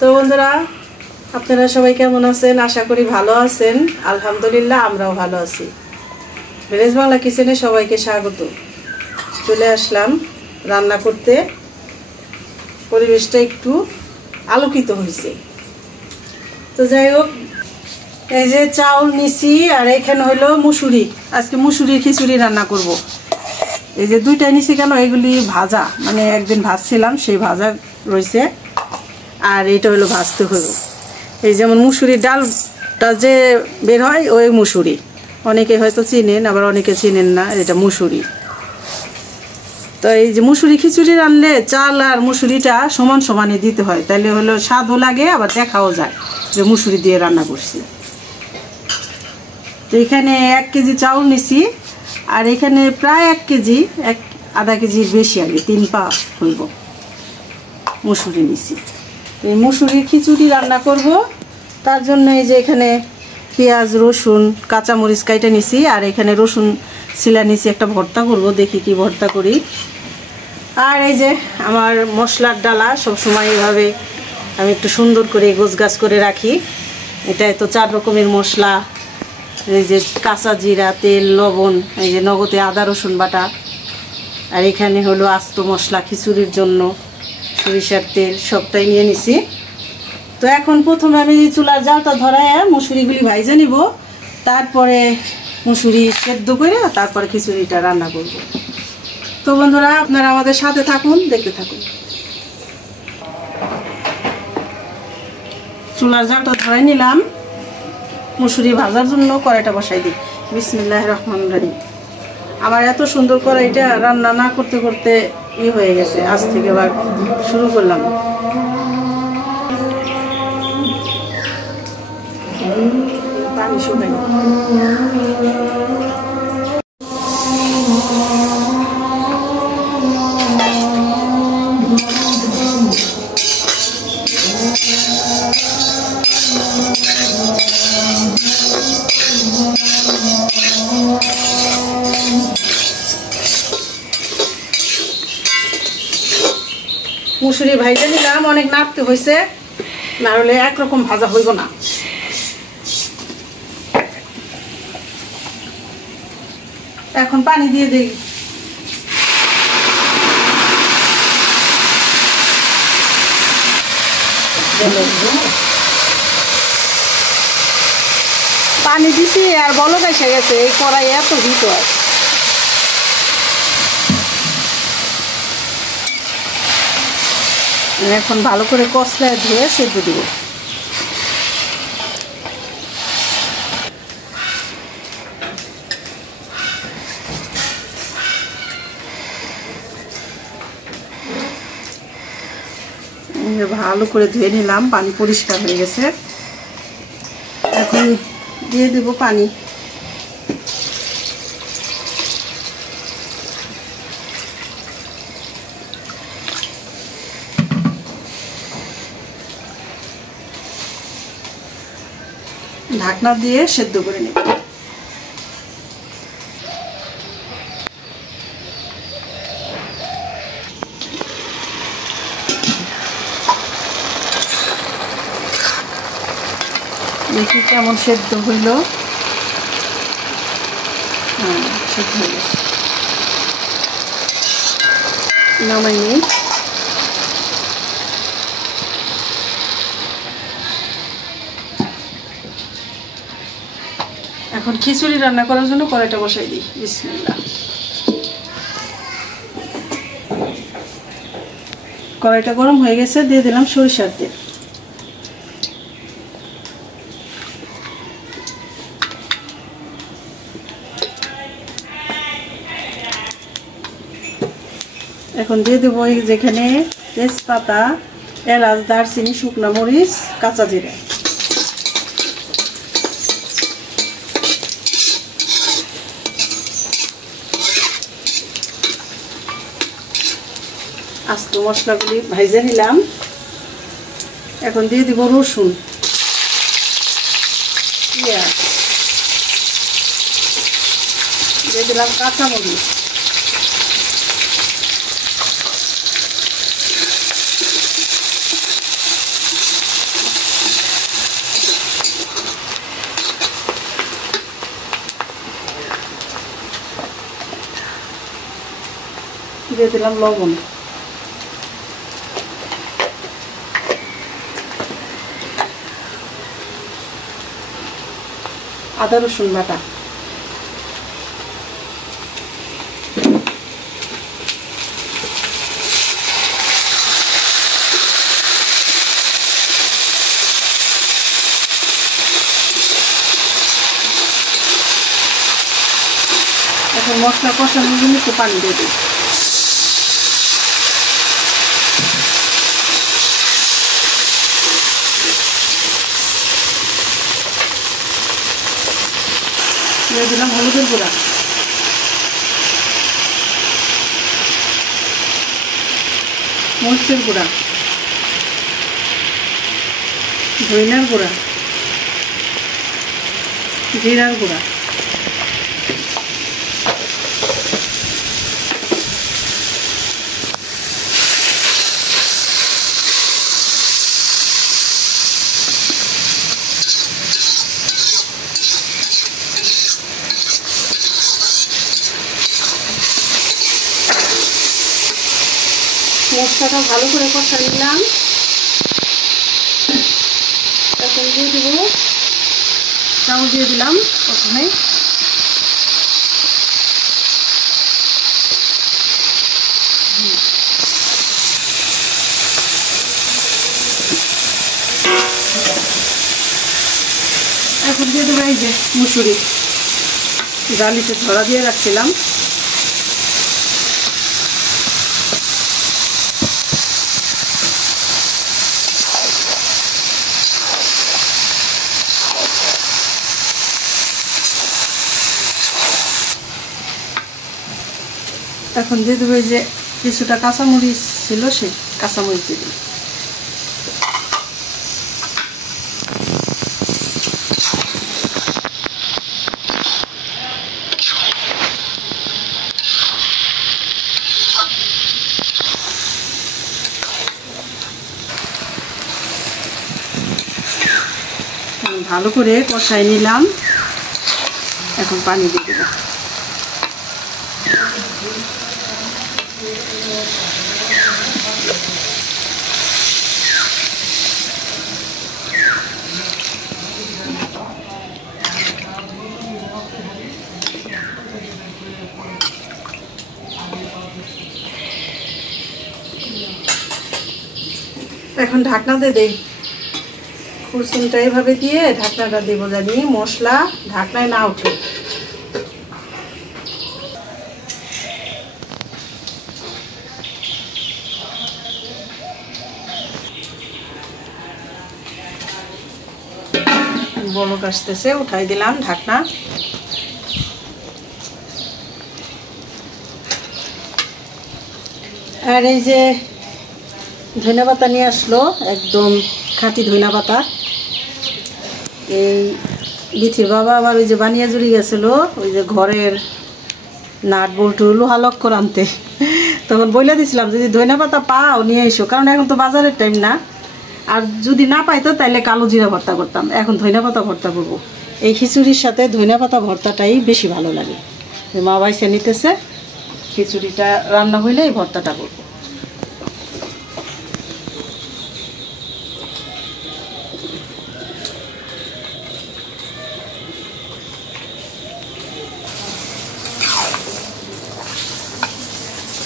তো বন্ধুরা, আপনারা সবাই কেমন আছেন? আশা করি ভালো আছেন। আলহামদুলিল্লাহ, আমরাও ভালো আছি। ভিলেজ বাংলা কিচেনে সবাইকে স্বাগত। চলে আসলাম রান্না করতে। পরিবেশটা একটু আলোকিত হয়েছে। তো যাই হোক, এই যে চাউল নিছি, আর এখানে হলো মুসুরি। আজকে মুসুরির খিচুড়ি রান্না করব। এই যে দুইটা নিছি কেন, এগুলি ভাজা, মানে একদিন ভাজছিলাম সেই ভাজা রয়েছে, আর এইটা হলো ভাজতে হলো। এই যেমন মুসুরির ডালটা যে বের হয়, ওই মুসুরি। অনেকে হয়তো চিনেন, আবার অনেকে চিনেন না, এটা মুসুরি। তো এই যে মুসুরি খিচুড়ি রানলে চাল আর মুসুরিটা সমান সমানে দিতে হয়, তাহলে হলো স্বাদও লাগে, আবার দেখাও যায় যে মুসুরি দিয়ে রান্না করছি। তো এখানে 1 কেজি চাউল নিছি, আর এখানে প্রায় 1 কেজি, আধা কেজির বেশি, আগে 3 পা হইব মুসুরি নিছি। এই মুসুরির খিচুড়ি রান্না করব, তার জন্য এই যে এখানে পেঁয়াজ, রসুন, কাঁচামরিচ কাইটে নিছি, আর এখানে রসুন ছিলা নিছি, একটা ভর্তা করব, দেখি কি ভর্তা করি। আর এই যে আমার মশলার ডালা, সবসময় এইভাবে আমি একটু সুন্দর করে গোছগাছ করে রাখি। এটাই তো 4 রকমের মশলা, এই যে কাঁচা জিরা, তেল, লবণ, এই যে নগদে আদা রসুন বাটা, আর এখানে হলো আস্ত মশলা খিচুড়ির জন্য, সরিষার তেল, সবটাই নিয়ে নিছি। তো এখন প্রথমে আমি চুলার জালটা ধরায় মুসুরিগুলি ভাইজে নিব, তারপরে মুসুরি সেদ্ধ করে তারপরে খিচুড়িটা রান্না করব। তো বন্ধুরা, আপনারা আমাদের সাথে থাকুন, দেখতে থাকুন। চুলার জালটা ধরাই নিলাম, মুসুরি ভাজার জন্য কড়াইটা বসাই দিই। বিসমিল্লাহির রহমানির রহিম। আমার এত সুন্দর কড়াইটা রান্না না করতে করতে হয়ে গেছে, আজ থেকে আবার শুরু করলাম। পানি শুকাই মুসুরি ভাইজা নিলাম, অনেক নাড়তে হয়েছে, না হলে একরকম ভাজা হইব না। এখন পানি দিয়ে দিই। পানি দিছি আর বলক এসে গেছে, এই কড়াই এত হিট হয়। এখন ভালো করে কষলায় ধুয়ে সেদ্ধ দিব। ভালো করে ধুয়ে নিলাম, পানি পরিষ্কার হয়ে গেছে। এখন দিয়ে দেব পানি। ঢাকনা দিয়ে সেদ্ধ করে নেব। দেখি কেমন সেদ্ধ হইল। হ্যাঁ, সেদ্ধ হয়ে গেছে। নামাই নিই। এখন খিচুড়ি রান্না করার জন্য কড়াইটা বসাই দিই। বিসমিল্লাহ। কড়াইটা গরম হয়ে গেছে, দিয়ে দিলাম সরিষার তেল। এখন দিয়ে দেবো যেখানে তেজপাতা, এলাচ, দারচিনি, শুকনো মরিচ, কাঁচা জিরা। আস্ত মশলাগুলি ভাইজে নিলাম। এখন দিয়ে দিব রসুন, পেঁয়াজ, দিয়ে দিলাম কাঁচামরিচ, দিয়ে দিলাম লবণ, আদা রসুন বাটা, এখন মশলা কষানোর জন্য একটু পানি দিয়ে দিই। দিয়ে দিলাম হলুদের গুঁড়া, মরিচের গুঁড়া, ধনিয়ার গুঁড়া, জিরার গুঁড়া, মশলাটা ভালো করে কষা নিলাম। এখন দিয়ে দেবো, চাউল দিয়ে দিলাম প্রথমে, এখন দিয়ে দেবো এই যে মুসুরি, জালিতে ধরা দিয়ে রাখছিলাম। এখন দিয়ে দেবো যে কিছুটা কাঁচামরিচ ছিল, সেই কাঁচামরিচ দিয়ে দিই। ভালো করে কষাই নিলাম, এখন পানি দিয়ে দেব। এখন ঢাকনাতে দেই, খুরসুনটা এইভাবে দিয়ে ঢাকনাটা দেবো, জানি মশলা ঢাকনায় না ওঠে। বলক আসতেছে, উঠাই দিলাম ঢাকনা। আর এই যে ধনিয়া পাতা নিয়ে আসলো, একদম খাঁটি ধনিয়া পাতা। এই বিথির বাবা আবার ওই যে বানিয়া জুড়ি গেছিলো, ওই যে ঘরের নাট বল্টু লোহা লক্কর আনতে, তখন বলে দিছিলাম যদি ধনিয়া পাতা পাও নিয়ে এসো, কারণ এখন তো বাজারের টাইম না। আর যদি না পাইতো তাহলে কালো জিরা ভর্তা করতাম, এখন ধনিয়া পাতা ভর্তা করবো। এই খিচুড়ির সাথে ধনিয়া পাতা ভর্তাটাই বেশি ভালো লাগে। মা বাইসে নিতেছে, খিচুড়িটা রান্না হইলে এই ভর্তাটা করবো।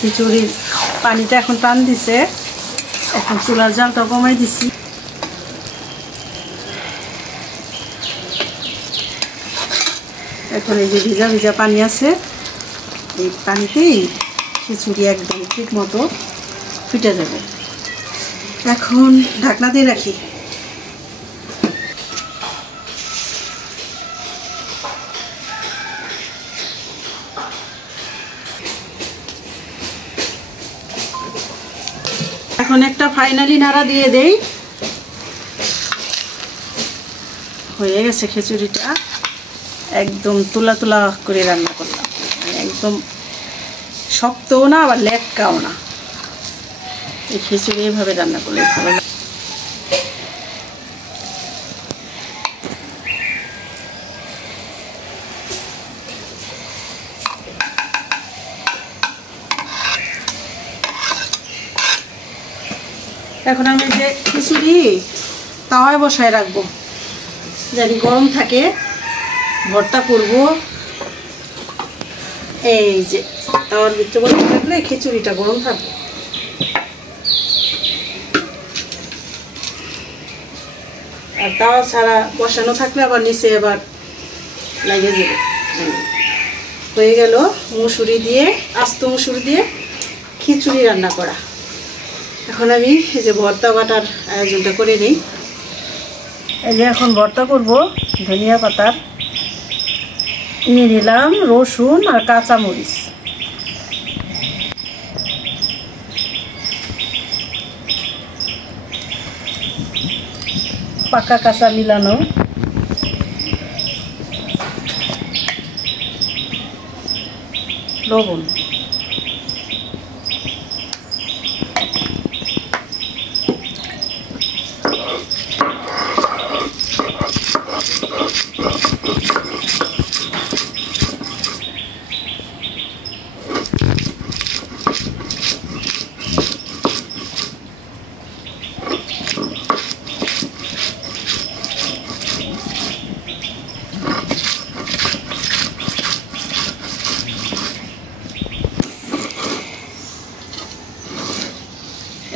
খিচুড়ির পানিটা এখন টান দিছে, এখন চুলার জালটা কমাই দিছি। এখন এই যে ভিজা ভিজা পানি আছে, এই পানিতেই খিচুড়ি একদম ঠিক মতো ফুটে যাবে। এখন ঢাকনা দিয়ে রাখি। এখন একটা ফাইনালি নাড়া দিয়ে দেই, হয়ে গেছে খিচুড়িটা। একদম তুলা তুলা করে রান্না করলাম, একদম শক্তও না আবার লেটকাও না। এই খিচুড়ি এইভাবে রান্না করলে ভালো লাগে। এখন আমি যে খিচুড়ি তাওয়ায় বসায় রাখবো, জানি গরম থাকে। ভর্তা করব, এই যে তাওয়ার ভিতরে বসে থাকলে খিচুড়িটা গরম থাকবে। আর তাওয়া ছাড়া বসানো থাকলে আবার নিচে আবার লাগে যাবে। হয়ে গেল মুসুরি দিয়ে, আস্ত মুসুরি দিয়ে খিচুড়ি রান্না করা। এখন আমি এই যে ভর্তা বাটার আয়োজনটা করে নিই। এই যে এখন ভর্তা করব ধনিয়া পাতার। নিয়ে নিলাম রসুন আর কাঁচামরিচ, পাকা কাঁচা মিলানো, লবণ,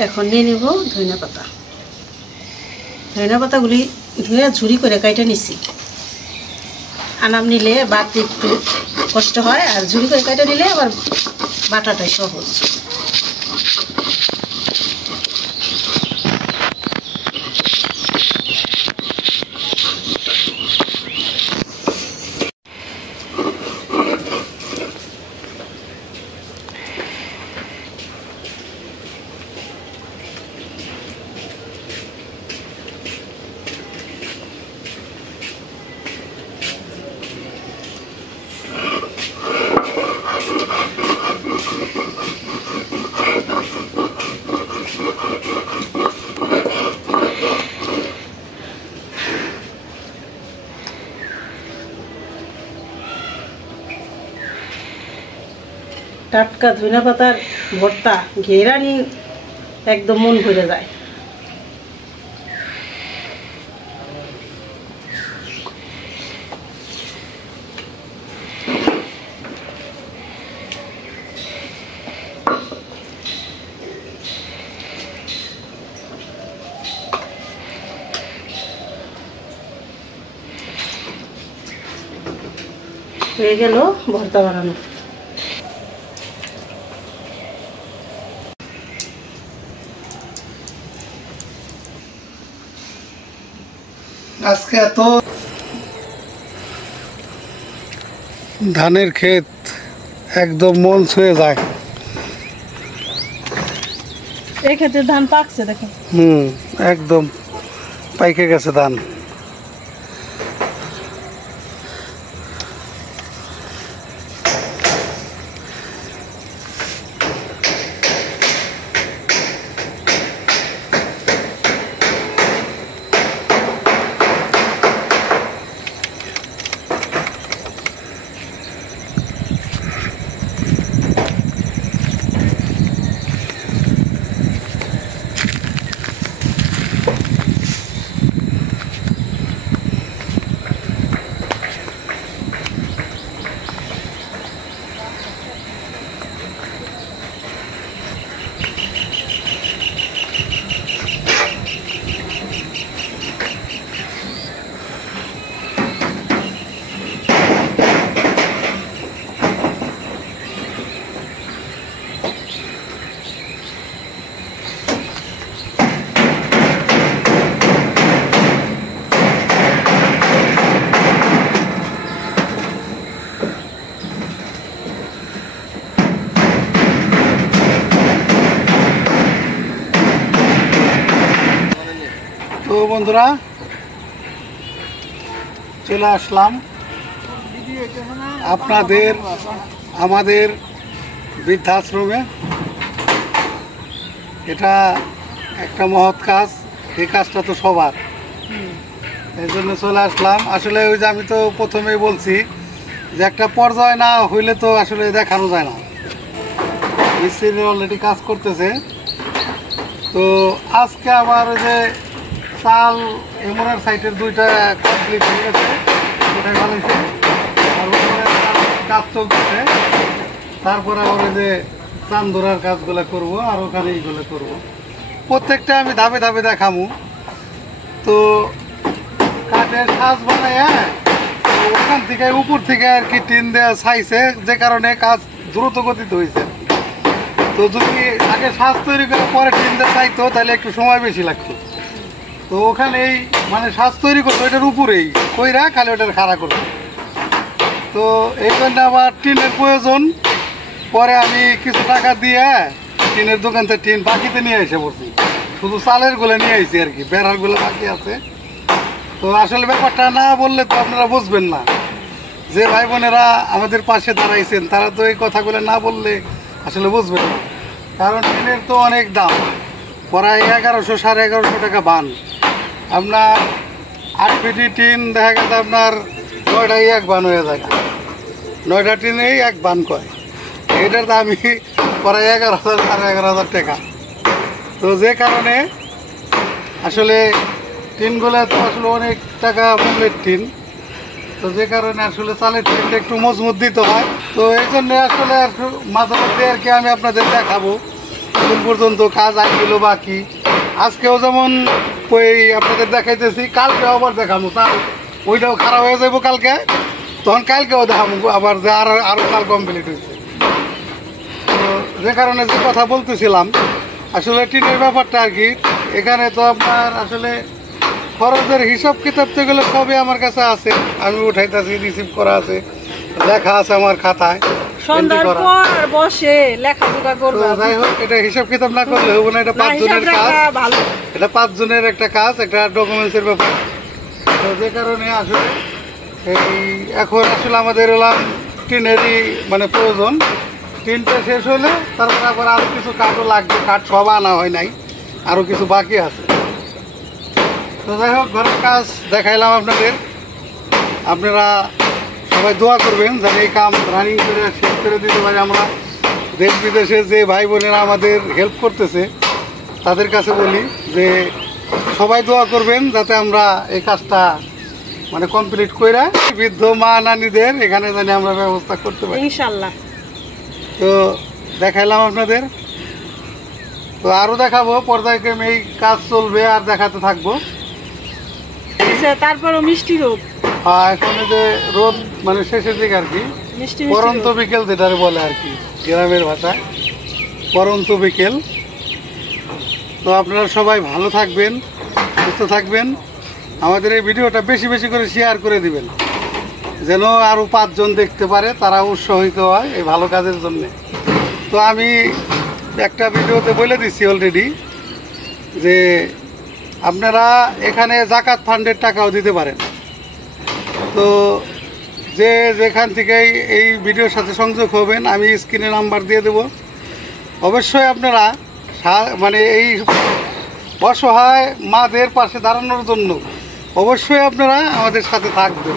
এখন নিয়ে নেব ধনিয়া পাতা। ধনিয়া পাতাগুলি ধুয়ে ঝুরি করে কাইটে নিছি। আনাম নিলে বাটতে একটু কষ্ট হয়, আর ঝুরি করে কাইটে নিলে আবার বাটাটাই সহজ। টাটকা ধনিয়া পাতার ভর্তা ঘেরানি একদম মন ভরে যায়। হয়ে গেল ভর্তা বানানো। আজকে তো ধানের ক্ষেত একদম মন ছুঁয়ে যায়। এই ক্ষেতে ধান পাকছে দেখেন। একদম পাইকে গেছে ধান। তো বন্ধুরা চলে আসলাম আপনাদের আমাদের বৃদ্ধাশ্রমে। এটা একটা মহৎ কাজ, এই কাজটা তো সবার, এই জন্য চলে আসলাম। আসলে ওই যে আমি তো প্রথমেই বলছি যে একটা পর্যায়ে না হইলে তো আসলে দেখানো যায় না। মিস্ত্রি অলরেডি কাজ করতেছে, তো আজকে আবার ওই যে চাল এমনের সাইটের 2টা কমপ্লিট হয়ে গেছে, ওটাই ভালো হয়েছে। আর উপরে কাজ চলতেছে, তারপরে আবার ওই যে চান্দোরার কাজগুলো করব, আর ওখানে এইগুলো করব। প্রত্যেকটা আমি ধাপে ধাপে দেখামু। তো কাঠের সাজ বানায় ওখান থেকে উপর থেকে আর কি টিন দেওয়া ছাইছে, যে কারণে কাজ দ্রুত গতিতে হয়েছে। তো যদি আগে সাজ তৈরি করে পরে টিন দেওয়া চাইতো তাহলে একটু সময় বেশি লাগতো। তো ওখানেই মানে সাজ তৈরি করতো ওইটার উপরেই কইরা খালি ওটার খাড়া করতো। তো এই জন্য আবার টিনের প্রয়োজন। পরে আমি কিছু টাকা দিয়ে টিনের দোকান থেকে টিন বাকিতে নিয়ে এসে পড়ছি, শুধু চালের গুলো নিয়ে আইছি আর কি, বেড়ার গুলো বাকি আছে। তো আসলে ব্যাপারটা না বললে তো আপনারা বুঝবেন না। যে ভাই বোনেরা আমাদের পাশে দাঁড়াইছেন তারা তো এই কথাগুলো না বললে আসলে বুঝবেন না। কারণ টিনের তো অনেক দাম, প্রায় 1100 1150 টাকা বান। আপনার 8 ফিটি টিন দেখা গেছে আপনার 9টাই এক বান হয়ে যায়, 9টা টিনেই এক বান কয়। এটার দামই প্রায় 11,000 11,500 টাকা। তো যে কারণে আসলে টিনগুলো তো আসলে অনেক টাকা মূল্যের টিন। তো যে কারণে আসলে চালের টিনটা একটু মজবুত দিতে হয়। তো এই জন্য আসলে আর মাঝে মধ্যে আর কি আমি আপনাদের দেখাবো এখন পর্যন্ত কাজ আসছিল বাকি। আজকেও যেমন ওই আপনাদের দেখাইতেছি, কালকেও আবার দেখাবো, তার ওইটাও খারাপ হয়ে যাবো কালকে, তখন কালকেও দেখাবো আবার যে আরও কাল কমপ্লিট হয়েছে। তো যে কারণে যে কথা বলতেছিলাম আসলে টিনের ব্যাপারটা আর কি, এখানে তো আপনার আসলে খরচের হিসাব কিতাব তো গেলে সবই আমার কাছে আছে, আমি উঠাইতেছি, রিসিভ করা আছে, লেখা আছে আমার খাতায়। যাই হোক, এটা হিসাব কিতাব না করলে হবে না, এটা 5 জনের কাজ, এটা 5 জনের একটা কাজ, একটা ডকুমেন্টসের ব্যাপার। তো যে কারণে আসলে এই এখন আসলে আমাদের এলাম টিনেরই মানে প্রয়োজন। টিনটা শেষ হলে তারপরে আবার আরও কিছু কাঠও লাগবে, কাঠ সব আনা হয় নাই, আরও কিছু বাকি আছে। তো যাই হোক, ঘরের কাজ দেখাইলাম আপনাদের। আপনারা সবাই দোয়া করবেন যেন এই কাম রানিং করে শেষ করে দিতে পারি আমরা। দেশ বিদেশে যে ভাই বোনেরা আমাদের হেল্প করতেছে তাদের কাছে বলি যে সবাই দোয়া করবেন যাতে আমরা এই কাজটা মানে কমপ্লিট করে বৃদ্ধ মা নানীদের এখানে জানি আমরা ব্যবস্থা করতে পারি ইনশাআল্লাহ। তো দেখাইলাম আপনাদের। তো আরও দেখাবো, পর্যায়ক্রমে এই কাজ চলবে আর দেখাতে থাকবো। তারপরও মিষ্টি রোদ, এখন যে রোদ মানে শেষের দিকে আর কি, পরন্ত বিকেল যেটা বলে আর কি গ্রামের ভাষায়, পরন্ত বিকেল। তো আপনারা সবাই ভালো থাকবেন, সুস্থ থাকবেন। আমাদের এই ভিডিওটা বেশি বেশি করে শেয়ার করে দিবেন যেন আরও 5 জন দেখতে পারে, তারা উৎসাহিত হয় এই ভালো কাজের জন্যে। তো আমি একটা ভিডিওতে বলে দিচ্ছি অলরেডি যে আপনারা এখানে জাকাত ফান্ডের টাকাও দিতে পারেন। তো যে যেখান থেকেই এই ভিডিওর সাথে সংযোগ হবেন আমি স্ক্রিনে নাম্বার দিয়ে দেব। অবশ্যই আপনারা মানে এই অসহায় মাদের পাশে দাঁড়ানোর জন্য অবশ্যই আপনারা আমাদের সাথে থাকবেন।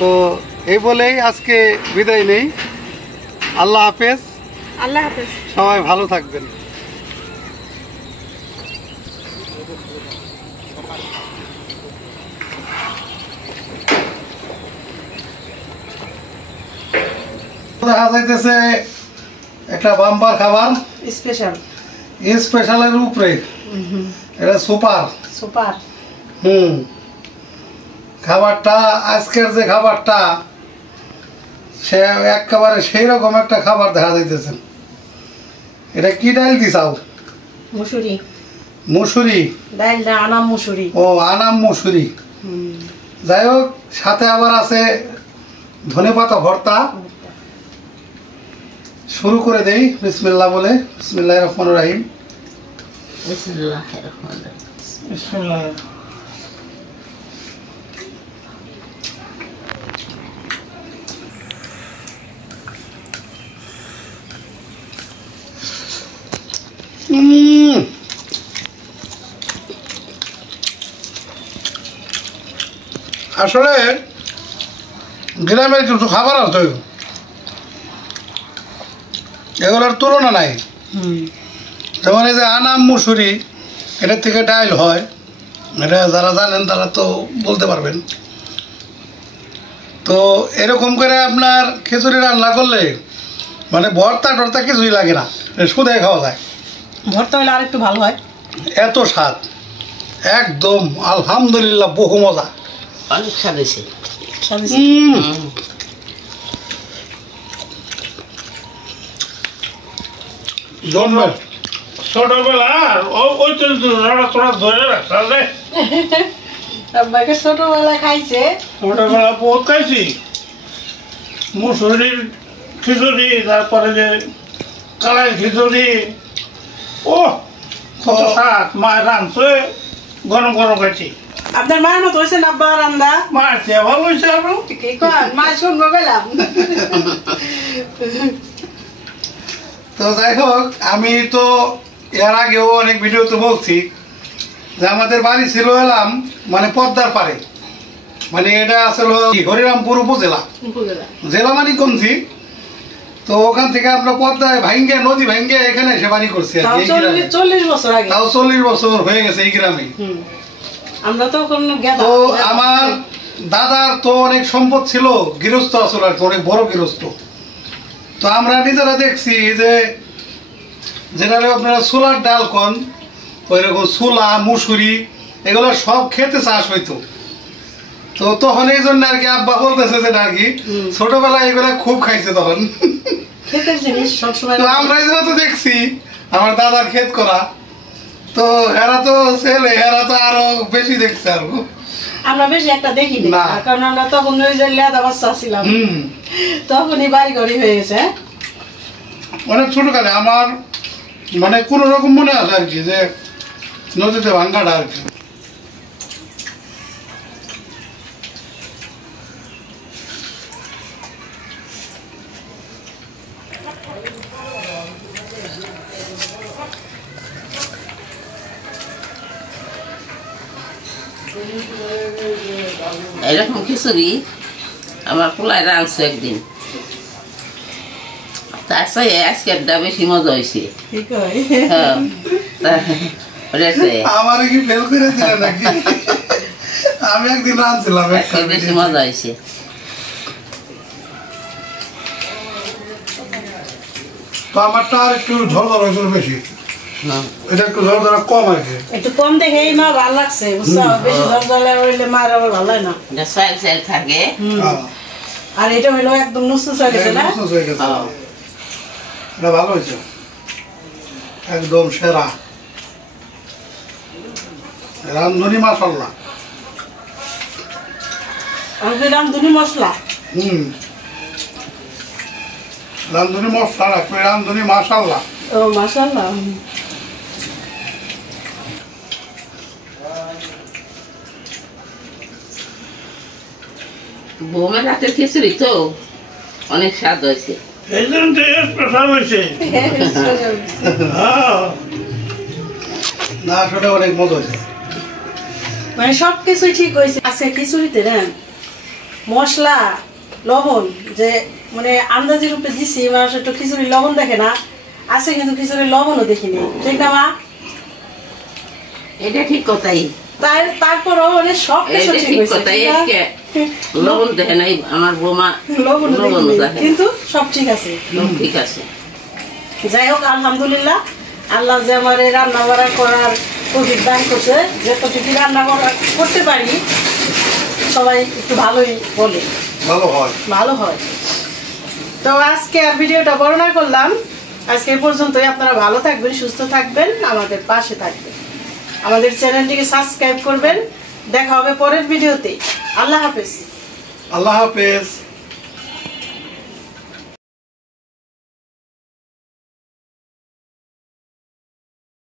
তো এই বলেই আজকে বিদায় নেই। আল্লাহ হাফেজ। আল্লাহ হাফেজ। সবাই ভালো থাকবেন। দেখা যাইতেছে একটা বাম্পার খাবার, স্পেশালের উপরে এটা সুপার সুপার। খাবারটা আজকের যে খাবারটা সে একেবারে সেই রকম একটা খাবার দেখা যাইতেছে। এটা কি ডাল দিছাও? মুসুরি। মুসুরি ডালটা আনাম মুসুরি। ও আনাম মুসুরি। যাই হোক, সাথে আবার আছে ধনেপাতা ভর্তা। শুরু করে দেই বিসমিল্লাহ বলে। বিসমিল্লাহির রহমানির রহিম। বিসমিল্লাহ। আসলে গ্রামের কিছু খাবার আছে এগুলোর তুলনা নাই। যেমন এই যে আনাম মুসুরি, এটার থেকে ডাইল হয়, এটা যারা জানেন তারা তো বলতে পারবেন। তো এরকম করে আপনার খিচুড়ি রান্না করলে মানে ভর্তা টর্তা কিছুই লাগে না, শুধু খাওয়া যায়। ভর্তা হলে আর একটু ভালো হয়, এত স্বাদ, একদম আলহামদুলিল্লাহ, বহু মজা। অনেক স্বাদ হয়েছে। জন্মের ছোটবেলার ওই তো তোরা ধরে রাখতাম রে। আব্বাকে ছোটবেলা খাইছে, ছোটবেলা বহুত খাইছি, মুসুরির খিচুড়ি, তারপরে যে কালাই খিচুড়ি, ও কত স্বাদ। মায়ের রাঁধছে, গরম গরম খাইছি। আপনার মায়ের মতো হয়েছে না আব্বা রান্দা? মায়ের চেয়ে ভালো হয়েছে আরো। কি কর মা শুনবো গেলাম। তো যাই হোক, আমি তো এর আগেও অনেক ভিডিওতে বলছি যে আমাদের বাড়ি ছিল এলাম মানে পদ্মার পাড়ে, মানে এটা আসলে হরিরামপুর উপজেলা, জেলা মানিকগঞ্জ। তো ওখান থেকে আমরা পদ্মায় ভাঙ্গে, নদী ভাঙ্গে এখানে এসে বাড়ি করছি আর কি। 40 বছর আগে, তাও 40 বছর হয়ে গেছে এই গ্রামে। আমরা তো তো আমার দাদার তো অনেক সম্পদ ছিল, গৃহস্থ আসলে আর কি, অনেক বড় গৃহস্থ। তো আমরা নিজেরা দেখছি যে যেটা আপনারা ছোলার ডাল কন, ওই রকম ছোলা মুসুরি এগুলো সব খেতে চাষ হইতো। তো তখন এই জন্য আর কি আব্বা বলতেছে যেটা আর কি ছোটবেলায় এগুলা খুব খাইছে তখন। খেতের জিনিস সবসময়। তো আমরা যেহেতু দেখছি আমার দাদার ক্ষেত করা, তো এরা তো ছেলে, এরা তো আরো বেশি দেখছে আর। আমরা বেশি একটা দেখি না, কারণ আমরা তখন ওই যে লেদা বাচ্চা ছিলাম, তখনই বাড়ি ঘড়ি হয়ে গেছে। অনেক ছোটকালে আমার মানে কোন রকম মনে আছে আর কি যে নদীতে ভাঙ্গাটা আর কি। এরকম খিচুড়ি আমার পোলায় রাঁধছে একদিন, তার চেয়ে আজকেরটা বেশি মজা হয়েছে। আমার কি ফেল করে দিলে নাকি? আমি একদিন রাঁধছিলাম, বেশি মজা হয়েছে। তো আমারটা আর একটু ঝরঝরা হয়েছিল বেশি, এটা একটু ঝরঝরা কম আর কি। একটু কম দেখে মা ভালো লাগছে, বুঝছো? বেশি ঝরঝরা হইলে মার আবার ভালো হয় না, সাইল সাইল থাকে। আর এটা হইলো একদম নুসুস হয়ে গেছে না? এটা ভালো হয়েছে, একদম সেরা রান্ধুনি মাশাআল্লাহ। রান্ধুনি মশলা, রান্ধুনি মশলা রাখবে, রান্ধুনি মাশাআল্লাহ। ও মাশাআল্লাহ। বৌমের হাতের খিচুড়ি তো অনেক স্বাদ হয়েছে, এই জন্য স্পেশাল হয়েছে। না সেটা অনেক মজা হয়েছে, মানে সবকিছুই ঠিক হয়েছে। আজকে খিচুড়িতে না মশলা লবণ যে মানে আন্দাজি রূপে দিছি, মানুষ একটু খিচুড়ি লবণ দেখে না, আছে কিন্তু খিচুড়ির লবণও দেখিনি, ঠিক না মা? এটা ঠিক কথাই। তারপরও মানে সবকিছু ঠিক হয়েছে, লবণ দেখে নাই আমার বৌমা, লবণ কিন্তু সব ঠিক আছে, ঠিক আছে। যাই হোক আলহামদুলিল্লাহ, আল্লাহ যে আমার এই রান্না বাড়া করার তৌফিক দান করছে, যতটুকু রান্না করতে পারি সবাই একটু ভালোই বলে, ভালো হয়। তো আজকে আর ভিডিওটা বর্ণনা করলাম, আজকে এই পর্যন্তই। আপনারা ভালো থাকবেন, সুস্থ থাকবেন, আমাদের পাশে থাকবেন, আমাদের চ্যানেলটিকে সাবস্ক্রাইব করবেন। দেখা হবে পরের ভিডিওতে। আল্লাহ হাফেজ। আল্লাহ হাফেজ।